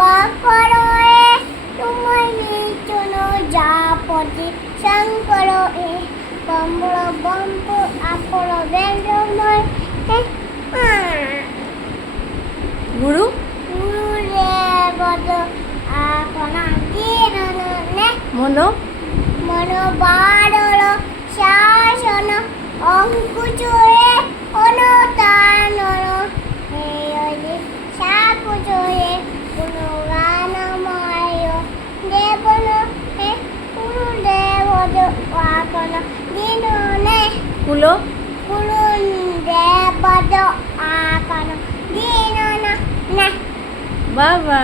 বাকরয়ে তুমি নিচুন যাপতি শঙ্করয়ে বম্বর বম্প আপর বেন্দময় গুরু গুরুরে বদ আপনা দিননে মনো মনোবারল শাসন অঙ্কুচয়ে অনুতানন হেয়লি শাকুচয়ে গুণগানময় দেবন হে গুরুদেব আপন দিননে কুলো গুরুদেব আপন দিনন না বাবা।